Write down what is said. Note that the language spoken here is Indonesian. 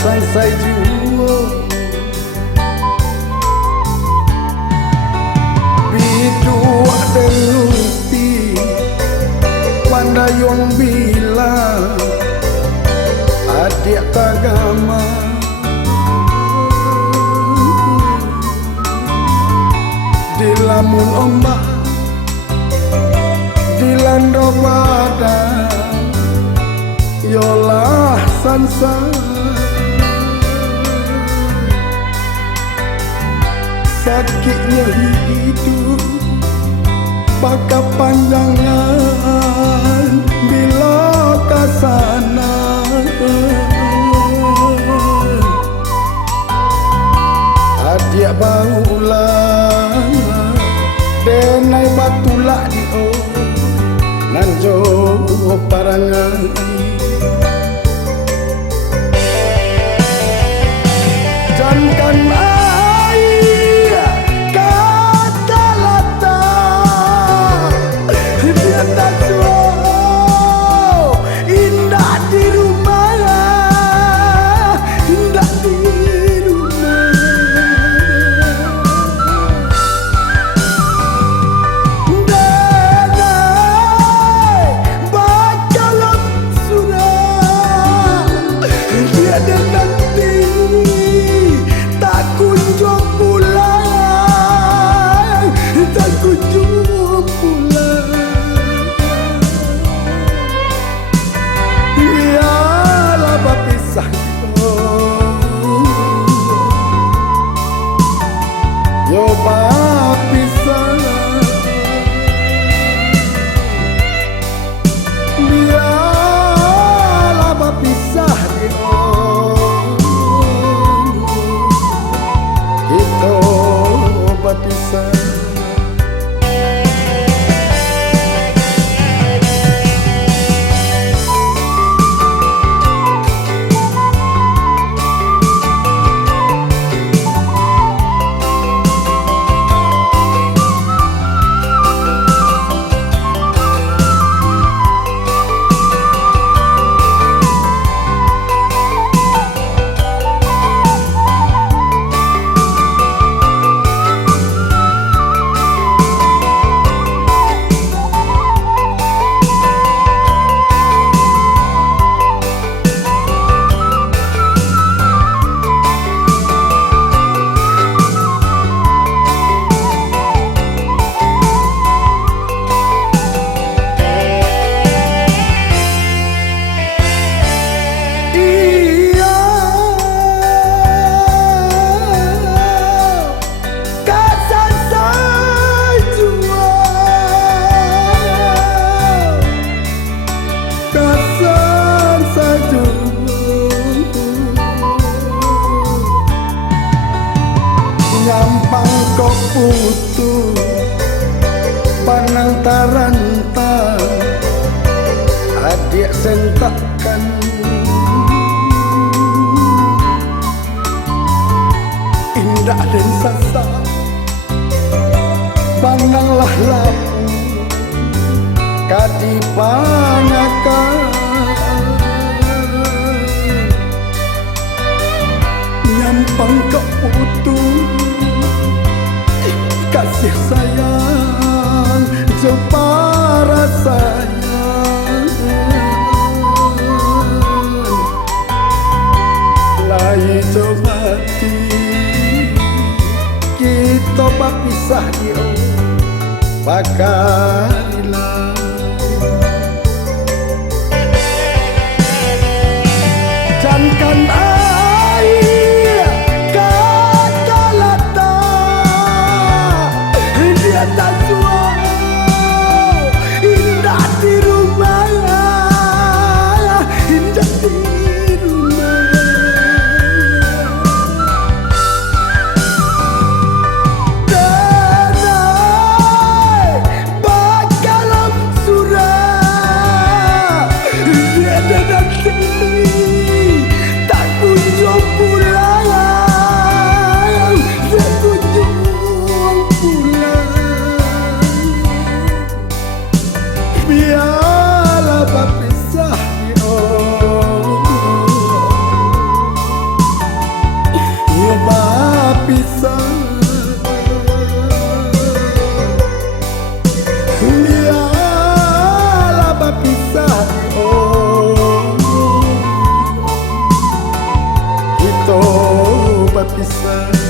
sansai juo bidua deluti pandayong bilang adik kagama dilamun ombak dilanda badan yolah sansa sakitnya hidup baka panjangan bila kasana adik baulah denai batulak dio nanjo parangan jangan air kata lata dia tak jauh indah di rumah indah di rumah denai bakalan surah dia dan nanti tak kunjung pulang tak kunjung pulang biarlah berpisah yo berpisah biarlah berpisah kita berpisah. Nyampang kok putu panang tarantang adik sentakan indah dan sasa pandanglah lapu kadipanyakan nyampang kok putu kasih sayang jepara sayang lai cobati kita berpisah dio bakarilah jangan air kata lata dia tak jauh indah di rumah indah di rumah denai bakalan surah dia dan nanti tak kisah